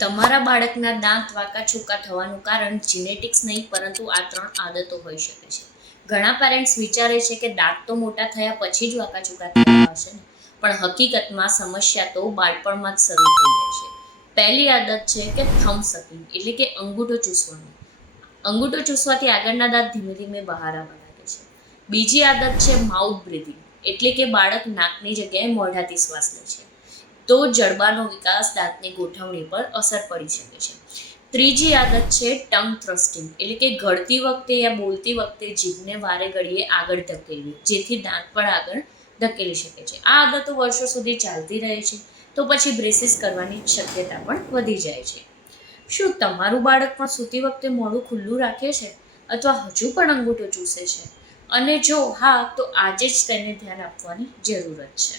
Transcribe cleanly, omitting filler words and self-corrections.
તમારા બાળકના દાંત વાંકા ચૂકા થવાનું કારણ જીનેટિક્સ નહીં પરંતુ આ 3 આદતો હોઈ શકે છે. ઘણા પેરેન્ટ્સ વિચારે છે કે દાંત તો મોટા થયા પછી જ વાંકા ચૂકા થયા હશે ને, પણ હકીકતમાં સમસ્યા તો બાળપણમાં જ શરૂ થઈ જાય છે. પહેલી આદત છે કે થમ્બ સકિંગ, એટલે કે અંગૂઠો ચૂસવાનું. અંગૂઠો ચૂસવાથી આગળના દાંત ધીમે ધીમે બહાર આવવા લાગે છે. બીજી આદત છે માઉથ બ્રીથિંગ, એટલે કે બાળક નાકની જગ્યાએ મોઢાથી શ્વાસ લે છે, તો જડબાનો વિકાસ, દાંતની ગોઠવણી પર અસર પડી શકે છે. ત્રીજી આદત છે ટંગ થ્રસ્ટિંગ, એટલે કે ગળતી વખતે યા બોલતી વખતે જીભને વારે ઘડીએ આગળ ધકેલવી, જેથી દાંત પણ આગળ ધકેલી શકે છે. આ આદતો વર્ષો સુધી ચાલતી રહે છે, તો પછી બ્રેસિસ કરવાની શક્યતા પણ વધી જાય છે. શું તમારું બાળક પણ સૂતી વખતે મોઢું ખુલ્લું રાખે છે અથવા હજુ પણ અંગૂઠો ચૂસે છે? અને જો હા, તો આજે જ તેને ધ્યાન આપવાની જરૂરત છે.